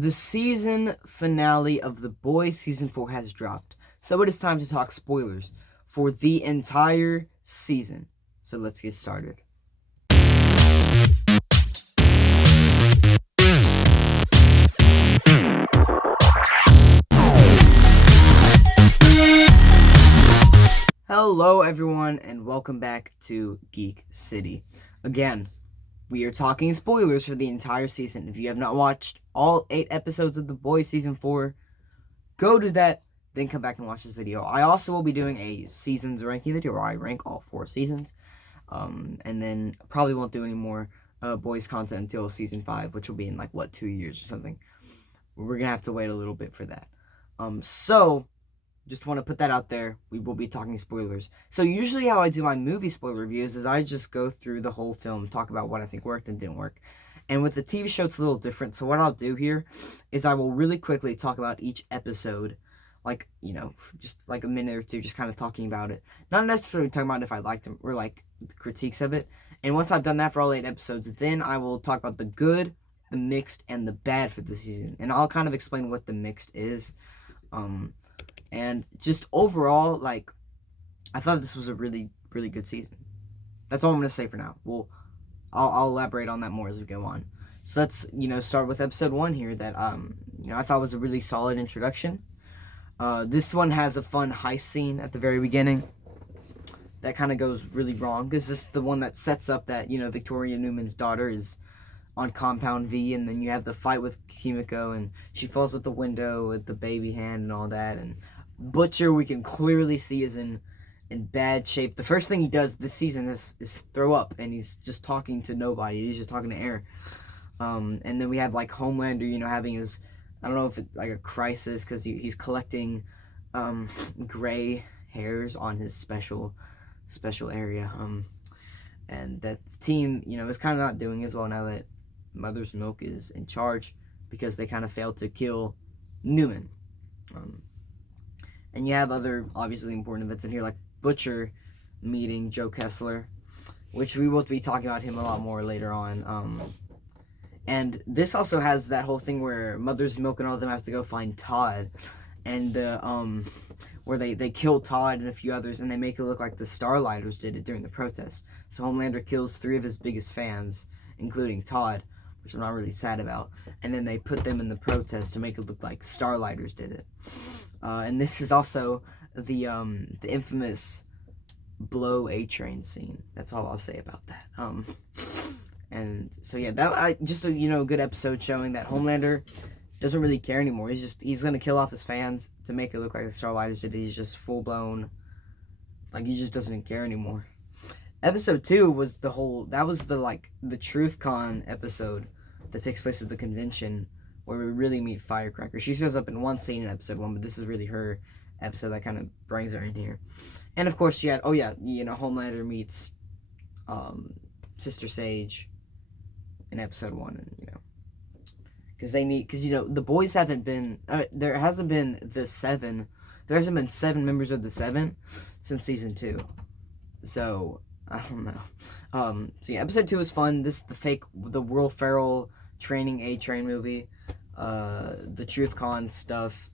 The season finale of The Boys Season 4 has dropped, so it is time to talk spoilers for the entire season. So let's get started. Hello everyone and welcome back to Geek City. Again, we are talking spoilers for the entire season. If you have not watched all 8 episodes of The Boys Season 4, go to that, then come back and watch this video. I also will be doing a seasons ranking video where I rank all 4 seasons. And then probably won't do any more Boys content until Season 5, which will be in 2 years or something. We're going to have to wait a little bit for that. So just want to put that out there. We will be talking spoilers. So usually how I do my movie spoiler reviews is I just go through the whole film, talk about what I think worked and didn't work. And with the TV show, it's a little different. So what I'll do here is I will really quickly talk about each episode, just like a minute or two, just kind of talking about it. Not necessarily talking about if I liked them or the critiques of it. And once I've done that for all 8 episodes, then I will talk about the good, the mixed, and the bad for the season. And I'll kind of explain what the mixed is. And just overall, I thought this was a really, really good season. That's all I'm going to say for now. I'll elaborate on that more as we go on. So let's, start with episode 1 here that, I thought was a really solid introduction. This one has a fun heist scene at the very beginning that kind of goes really wrong, because this is the one that sets up that, Victoria Newman's daughter is on Compound V, and then you have the fight with Kimiko, and she falls out the window with the baby hand and all that, and Butcher, we can clearly see, is in bad shape. The first thing he does this season is throw up, and he's just talking to nobody. He's just talking to air. And then we have Homelander, having his, I don't know if it's a crisis, because he's collecting gray hairs on his special area. And that team, is kind of not doing as well now that Mother's Milk is in charge, because they kind of failed to kill Newman. And you have other obviously important events in here, like Butcher meeting Joe Kessler, which we will be talking about him a lot more later on. And this also has that whole thing where Mother's Milk and all of them have to go find Todd, and where they kill Todd and a few others, and they make it look like the Starlighters did it during the protest. So Homelander kills 3 of his biggest fans, including Todd, which I'm not really sad about, and then they put them in the protest to make it look like Starlighters did it. And this is also the infamous blow A-Train scene. That's all I'll say about that. And so yeah, that just a good episode showing that Homelander doesn't really care anymore. He's gonna kill off his fans to make it look like the Starlighters did. He's just full blown, he just doesn't care anymore. Episode 2 was the TruthCon episode that takes place at the convention, where we really meet Firecracker. She shows up in one scene in episode 1, but this is really her episode that kind of brings her in here. And of course, she had, Homelander meets Sister Sage in episode 1, and because the boys haven't been, there hasn't been 7 members of the 7 since season 2. So I don't know. So yeah, episode 2 was fun. This is the Will Ferrell training A-Train movie. The TruthCon stuff.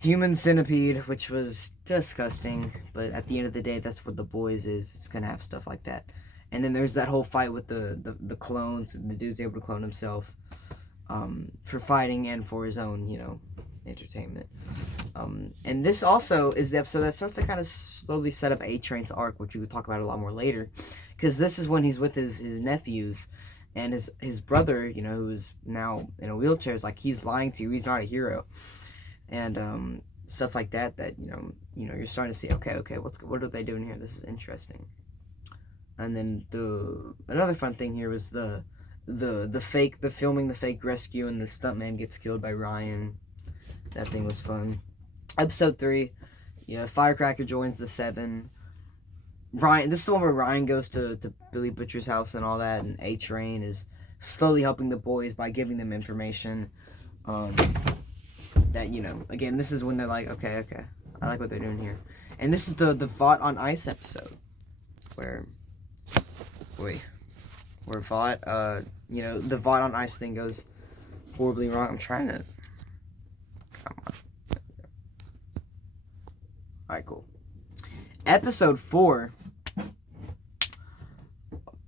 Human Centipede, which was disgusting, but at the end of the day, that's what The Boys is. It's gonna have stuff like that. And then there's that whole fight with the clones. The dude's able to clone himself for fighting and for his own, entertainment. And this also is the episode that starts to kind of slowly set up A-Train's arc, which we would talk about a lot more later, because this is when he's with his nephews, and his brother, who's now in a wheelchair, is he's lying to you, he's not a hero, and stuff like that. That you're starting to see. Okay, what are they doing here? This is interesting. And then another fun thing here was the filming the fake rescue, and the stuntman gets killed by Ryan. That thing was fun. Episode 3, Firecracker joins the 7. Ryan, this is the one where Ryan goes to Billy Butcher's house and all that, and A-Train is slowly helping the boys by giving them information. That, again, this is when they're like, okay, I like what they're doing here. And this is the Vought on Ice episode, where Vought, the Vought on Ice thing goes horribly wrong. I'm trying to. Come on. Alright, cool. Episode 4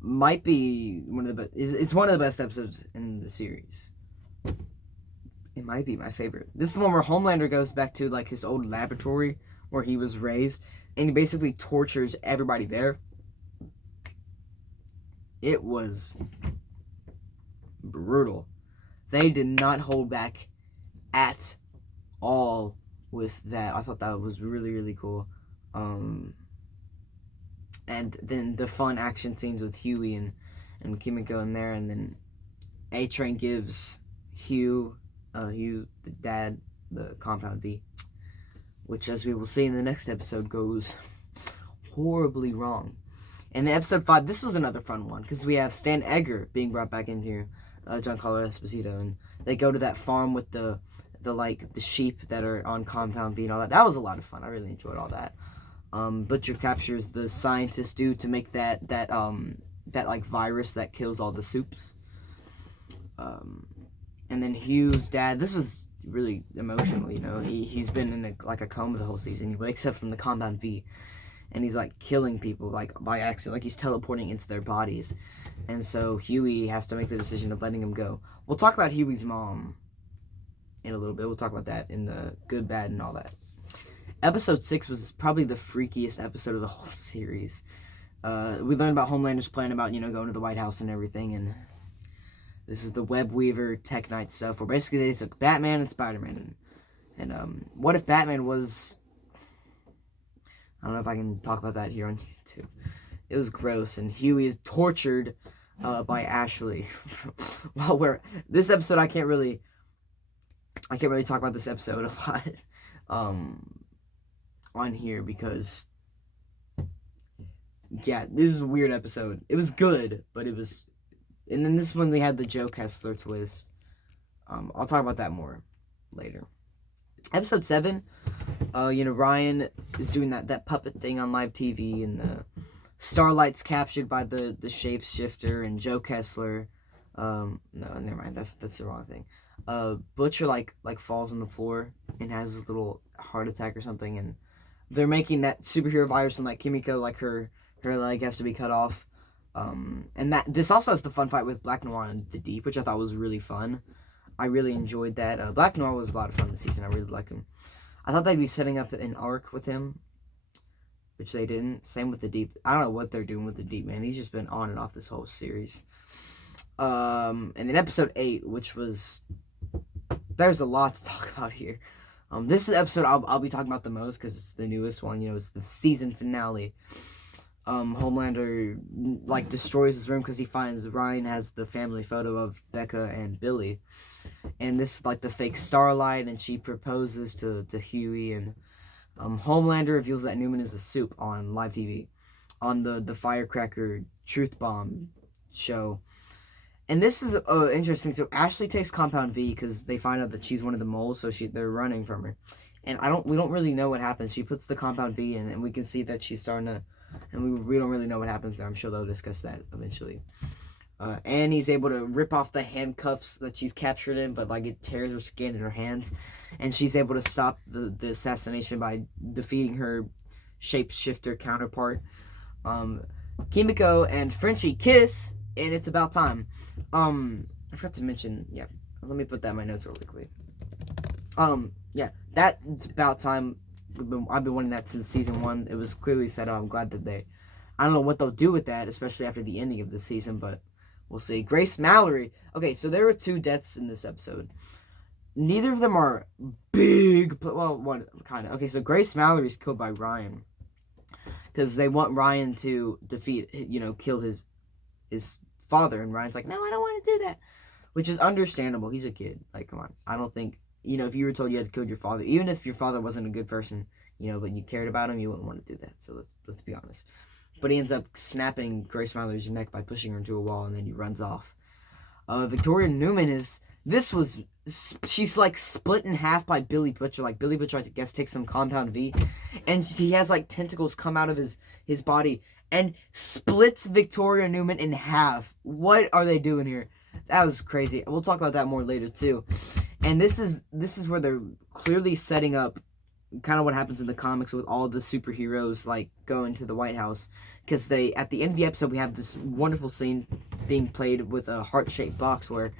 might be one of the best. It's one of the best episodes in the series. It might be my favorite. This is the one where Homelander goes back to like his old laboratory where he was raised, and he basically tortures everybody there. It was brutal. They did not hold back at all with that. I thought that was really, really cool. And then the fun action scenes with Huey and Kimiko in there, and then A-Train gives Hugh, the dad, the Compound V, which, as we will see in the next episode, goes horribly wrong. And in episode 5, this was another fun one, because we have Stan Edgar being brought back in here, Giancarlo Esposito, and they go to that farm with the sheep that are on Compound V and all that. That was a lot of fun. I really enjoyed all that. Butcher captures the scientist dude to make that like virus that kills all the soups. And then Hugh's dad, this was really emotional, you know. He's been in a coma the whole season. He wakes up from the Compound V, and he's like killing people like by accident, like he's teleporting into their bodies. And so Huey has to make the decision of letting him go. We'll talk about Huey's mom in a little bit. We'll talk about that in the good, bad, and all that. Episode 6 was probably the freakiest episode of the whole series. We learned about Homelander's plan about, going to the White House and everything, and this is the Web Weaver Tech Knight stuff, where basically they took Batman and Spider-Man, and what if Batman was... I don't know if I can talk about that here on YouTube. It was gross, and Huey is tortured by Ashley. Well, this episode, I can't really talk about this episode a lot on here, because yeah, this is a weird episode. It was good, but it was... And then this one, they had the Joe Kessler twist. I'll talk about that more later. Episode 7, Ryan is doing that puppet thing on live TV, and the Starlight's captured by the shapeshifter, and Joe Kessler. No, never mind. That's the wrong thing. Butcher like falls on the floor and has a little heart attack or something, and they're making that superhero virus, and like Kimiko, like her leg has to be cut off. And this also has the fun fight with Black Noir and the Deep, which I thought was really fun. I really enjoyed that. Black Noir was a lot of fun this season. I really like him. I thought they'd be setting up an arc with him, which they didn't. Same with the Deep. I don't know what they're doing with the Deep, man. He's just been on and off this whole series. And then episode 8, which was... There's a lot to talk about here. This is the episode I'll be talking about the most, because it's the newest one. It's the season finale. Homelander destroys his room because he finds Ryan has the family photo of Becca and Billy, and this is the fake Starlight, and she proposes to Huey, and Homelander reveals that Newman is a soup on live TV, on the Firecracker Truth Bomb show. And this is interesting. So Ashley takes Compound V because they find out that she's one of the moles, so they're running from her. And we don't really know what happens. She puts the Compound V in, and we can see that she's starting to, and we don't really know what happens there. I'm sure they'll discuss that eventually. And he's able to rip off the handcuffs that she's captured in, but it tears her skin in her hands, and she's able to stop the assassination by defeating her shapeshifter counterpart. Kimiko and Frenchie kiss, and it's about time. I forgot to mention, yeah, let me put that in my notes real quickly. Yeah, that's about time. I've been wanting that since season 1. It was clearly set up. I'm glad that I don't know what they'll do with that, especially after the ending of the season, but we'll see. Grace Mallory. Okay, so there were 2 deaths in this episode. Neither of them are big. Well, one kind of. Okay, so Grace Mallory's killed by Ryan, because they want Ryan to defeat, kill his father, and Ryan's like, no, I don't want to do that, which is understandable. He's a kid. Come on. I don't think, if you were told you had to kill your father, even if your father wasn't a good person, but you cared about him, you wouldn't want to do that. So let's be honest. But he ends up snapping Grace Mallory's neck by pushing her into a wall, and then he runs off. Victoria Newman she's split in half by Billy Butcher. Billy Butcher, I guess, takes some Compound V, and he has tentacles come out of his body and splits Victoria Newman in half. What are they doing here? that was crazy. We'll talk about that more later too. And this is where they're clearly setting up kind of what happens in the comics with all the superheroes like going to the White House, because they, at the end of the episode, we have this wonderful scene being played with a heart-shaped box where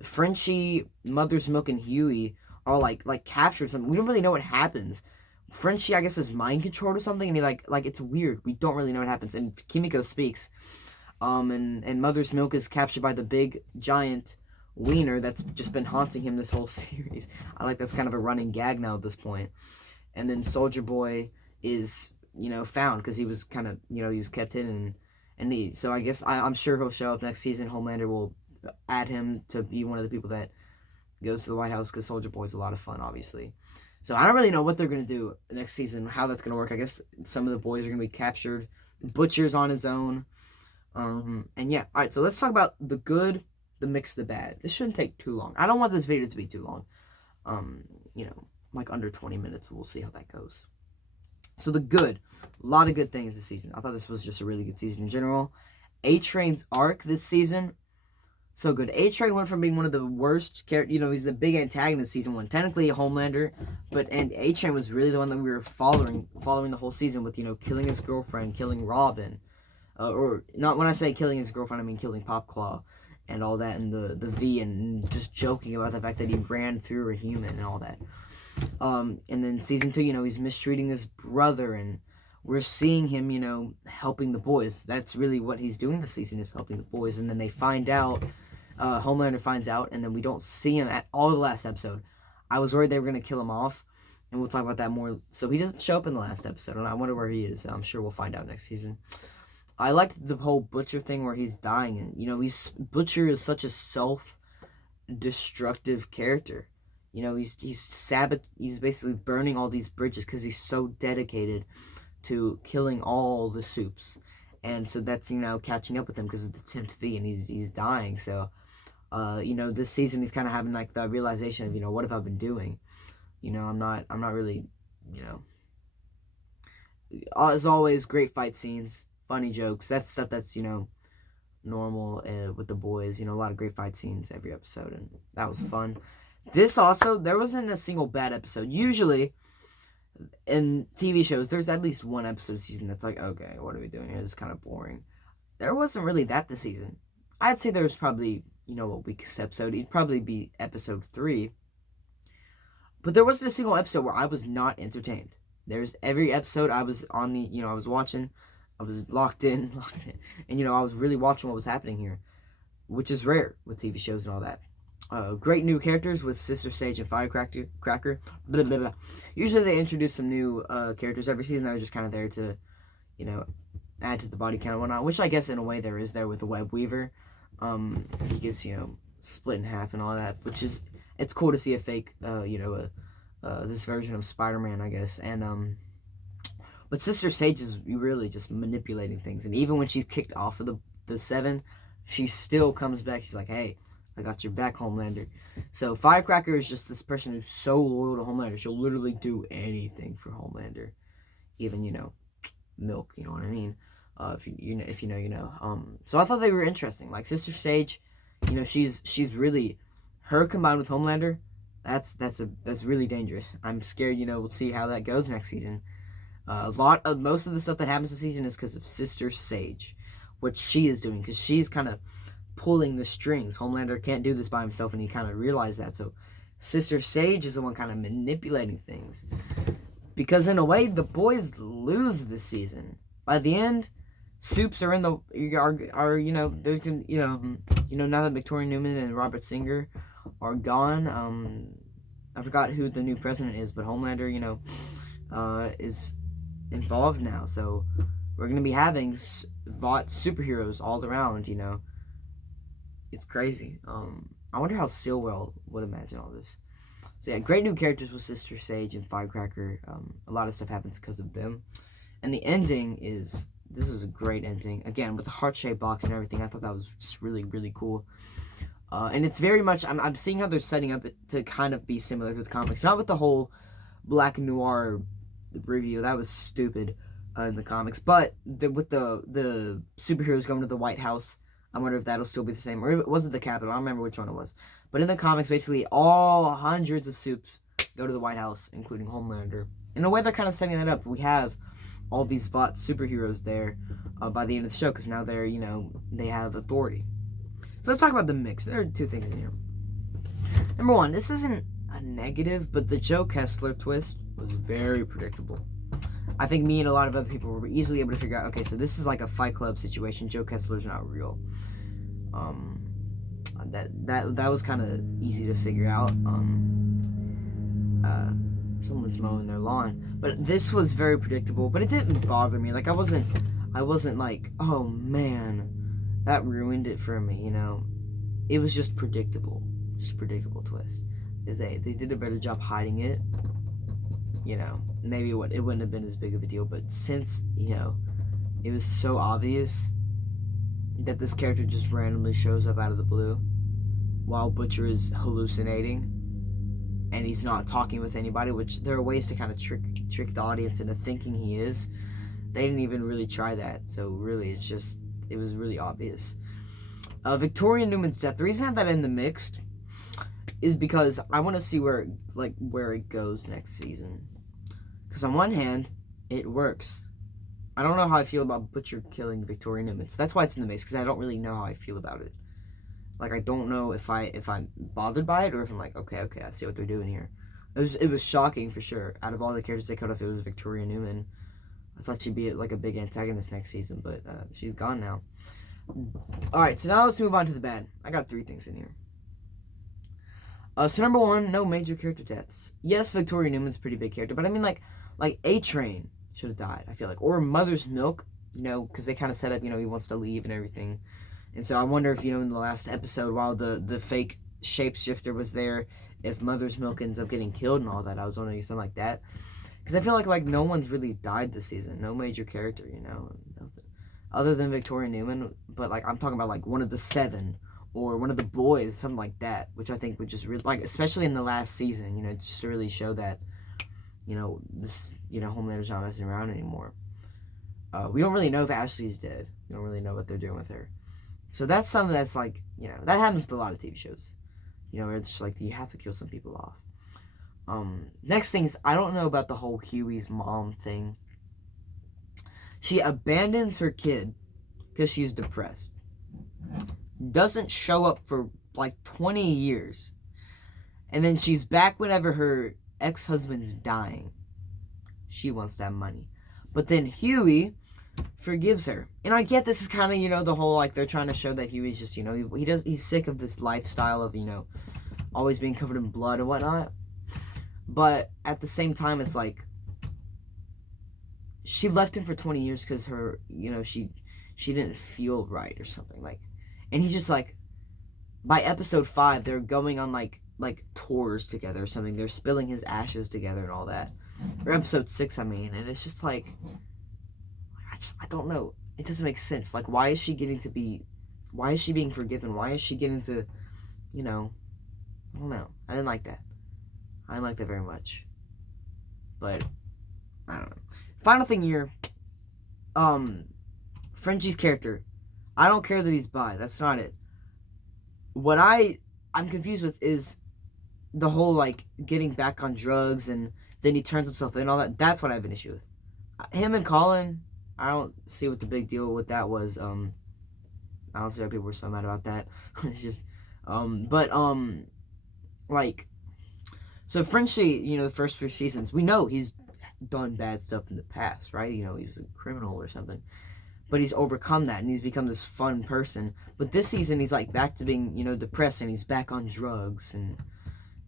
Frenchie, Mother's Milk, and Huey are like captured something. We don't really know what happens. Frenchie, I guess, is mind controlled or something, and he like it's weird. We don't really know what happens. And Kimiko speaks, and Mother's Milk is captured by the big giant wiener that's just been haunting him this whole series. I like that's kind of a running gag now at this point. And then Soldier Boy is, found because he was kind of, he was kept hidden, and so I guess I'm sure he'll show up next season. Homelander will add him to be one of the people that goes to the White House, because Soldier Boy's a lot of fun, obviously. So I don't really know what they're going to do next season, how that's going to work. I guess some of the boys are going to be captured. Butcher's on his own. And yeah, all right, so let's talk about the good, the mixed, the bad. This shouldn't take too long. I don't want this video to be too long. Like under 20 minutes. We'll see how that goes. So the good, a lot of good things this season. I thought this was just a really good season in general. A-Train's arc this season, so good. A-Train went from being one of the worst characters, he's the big antagonist season 1. Technically a Homelander, and A-Train was really the one that we were following the whole season with, killing his girlfriend, killing Robin. Or, not when I say killing his girlfriend, I mean killing Popclaw and all that, and the V, and just joking about the fact that he ran through a human and all that. And then season 2, he's mistreating his brother, and we're seeing him, helping the boys. That's really what he's doing this season, is helping the boys. And then they find out, Homelander finds out, and then we don't see him at all the last episode. I was worried they were going to kill him off, and we'll talk about that more. So he doesn't show up in the last episode, and I wonder where he is. I'm sure we'll find out next season. I liked the whole Butcher thing where he's dying, and, Butcher is such a self-destructive character. He's basically burning all these bridges because he's so dedicated to killing all the Supes. And so that's, catching up with him because of the Tempt V, and he's dying. So, this season he's kind of having, like, the realization of, what have I been doing? I'm not really, as always, great fight scenes, funny jokes. That's stuff that's, normal with the boys. A lot of great fight scenes every episode, and that was fun. This also, there wasn't a single bad episode. Usually, in TV shows, there's at least one episode a season that's like, okay, what are we doing here? This is kind of boring. There wasn't really that this season. I'd say there was probably, a weakest episode. It'd probably be episode 3. But there wasn't a single episode where I was not entertained. There's every episode I was on the, I was watching. I was locked in. And, I was really watching what was happening here, which is rare with TV shows and all that. Great new characters with Sister Sage and Firecracker. Blah, blah, blah. Usually they introduce some new characters every season that are just kind of there to, add to the body count and whatnot, which I guess in a way there is there with the Web Weaver. He gets, split in half and all that, which is, it's cool to see a fake, this version of Spider-Man, I guess. And, but Sister Sage is really just manipulating things. And even when she's kicked off of the 7, she still comes back. She's like, hey, I got your back, Homelander. So Firecracker is just this person who's so loyal to Homelander. She'll literally do anything for Homelander. Even, milk, you know what I mean? If you know, you know. So I thought they were interesting. Like Sister Sage, she's really, her combined with Homelander, that's really dangerous. I'm scared, we'll see how that goes next season. Most of the stuff that happens this season is because of Sister Sage, what she is doing, because she's kind of pulling the strings. Homelander can't do this by himself, and he kind of realized that. So Sister Sage is the one kind of manipulating things, because in a way the boys lose this season. By the end, Supes are in the there's now that Victoria Newman and Robert Singer are gone. I forgot who the new president is, but Homelander is involved now, so we're gonna be having Vought superheroes all around. It's crazy. I wonder how Stillwell would imagine all this. So yeah, great new characters with Sister Sage and Firecracker. A lot of stuff happens because of them. And the ending this was a great ending. Again, with the heart-shaped box and everything, I thought that was just really, really cool. And it's very much, I'm seeing how they're setting up it to kind of be similar to the comics. Not with the whole Black Noir review, that was stupid in the comics. But with the superheroes going to the White House, I wonder if that'll still be the same, or if it wasn't the Capitol. I don't remember which one it was. But in the comics, basically, all hundreds of supes go to the White House, including Homelander. In a way, they're kind of setting that up. We have all these Vought superheroes there by the end of the show, because now they're, they have authority. So let's talk about the mix. There are two things in here. Number one, this isn't a negative, but the Joe Kessler twist was very predictable. I think me and a lot of other people were easily able to figure out, okay, so this is like a Fight Club situation. Joe Kessler's not real. That was kind of easy to figure out. Someone's mowing their lawn, but this was very predictable. But it didn't bother me. Like I wasn't like, oh man, that ruined it for me. It was just predictable twist. They did a better job hiding it. Maybe it wouldn't have been as big of a deal, but since, it was so obvious that this character just randomly shows up out of the blue while Butcher is hallucinating and he's not talking with anybody, which there are ways to kind of trick the audience into thinking he is. They didn't even really try that, so really it was really obvious. Victoria Newman's death, the reason I have that in the mixed is because I want to see where it goes next season. Because on one hand, it works. I don't know how I feel about Butcher killing Victoria Newman. So that's why it's in the mix, because I don't really know how I feel about it. Like, I don't know if I'm bothered by it, or if I'm like, okay, I see what they're doing here. It was shocking for sure. Out of all the characters they cut off, it was Victoria Newman. I thought she'd be like a big antagonist next season, but she's gone now. Alright, so now let's move on to the bad. I got 3 things in here. So number 1, no major character deaths. Yes, Victoria Newman's a pretty big character, but I mean like A-Train should have died, I feel like. Or Mother's Milk, because they kind of set up, he wants to leave and everything. And so I wonder if, in the last episode, while the fake shapeshifter was there, if Mother's Milk ends up getting killed and all that. I was wondering something like that. Because I feel like no one's really died this season. No major character, other than Victoria Newman. But, I'm talking about, one of the 7 or one of the boys, something like that, which I think would just really, especially in the last season, just to really show that, this, Homelander's not messing around anymore. We don't really know if Ashley's dead. We don't really know what they're doing with her. So that's something that's that happens with a lot of TV shows. Where it's just you have to kill some people off. Next thing is, I don't know about the whole Huey's mom thing. She abandons her kid because she's depressed. Doesn't show up for 20 years. And then she's back whenever her ex-husband's dying. She wants that money. But then Huey forgives her. And I get this is kind of, the whole, they're trying to show that Huey's just, he's sick of this lifestyle of, always being covered in blood and whatnot. But at the same time, it's she left him for 20 years because her, she didn't feel right or something. And he's just by episode 5, they're going on tours together or something. They're spilling his ashes together and all that. Or episode 6, I mean. And it's just I don't know. It doesn't make sense. Why is she being forgiven? Why is she getting to, I don't know. I didn't like that. I didn't like that very much. But, I don't know. Final thing here. Frenchie's character. I don't care that he's bi. That's not it. What I'm confused with is the whole, getting back on drugs and then he turns himself in and all that. That's what I have an issue with. Him and Colin, I don't see what the big deal with that was. I don't see why people were so mad about that. It's just, so Frenchie, the first 3 seasons, we know he's done bad stuff in the past, right? He was a criminal or something. But he's overcome that, and he's become this fun person. But this season, he's, back to being, depressed, and he's back on drugs and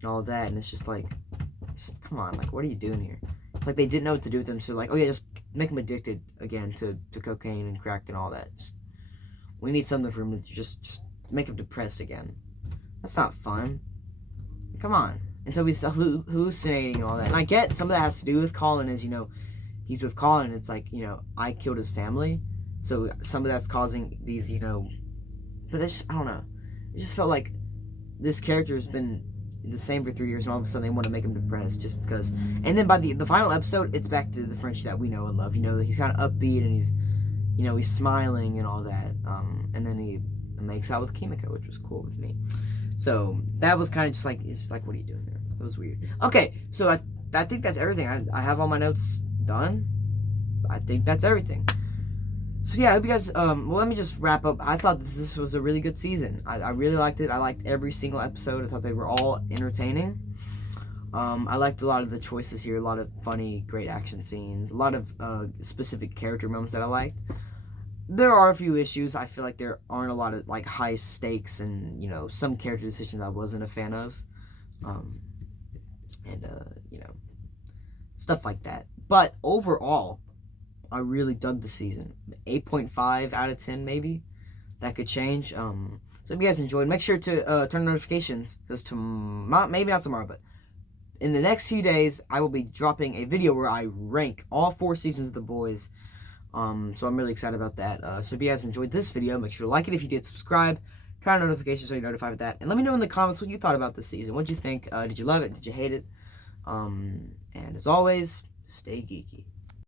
all that. And it's just come on, what are you doing here? It's they didn't know what to do with him, so oh yeah, just make him addicted again to cocaine and crack and all that. We need something for him to just make him depressed again. That's not fun. Come on. And so he's hallucinating and all that. And I get some of that has to do with Colin, is, he's with Colin, and it's I killed his family. So some of that's causing these, but it's just, I don't know. It just felt like this character has been the same for 3 years, and all of a sudden they want to make him depressed just because. And then by the final episode, it's back to the Frenchie that we know and love. He's kind of upbeat and he's smiling and all that. And then and makes out with Kimiko, which was cool with me. So that was kind of just like, it's like, what are you doing there? That was weird. Okay, so I think that's everything. I have all my notes done. I think that's everything. So yeah, I hope you guys, well, let me just wrap up. I thought this was a really good season. I really liked it. I liked every single episode. I thought they were all entertaining. I liked a lot of the choices here, a lot of funny, great action scenes, a lot of specific character moments that I liked. There are a few issues. I feel like there aren't a lot of like high stakes and, you know, some character decisions I wasn't a fan of. You know, stuff like that. But overall, I really dug the season. 8.5 out of 10 maybe. That could change. So if you guys enjoyed, make sure to turn notifications, because maybe not tomorrow, but in the next few days, I will be dropping a video where I rank all 4 seasons of The Boys. So I'm really excited about that. So if you guys enjoyed this video, make sure to like it. If you did, subscribe. Turn on notifications so you're notified of that. And let me know in the comments what you thought about this season. What did you think? Did you love it? Did you hate it? And as always, stay geeky.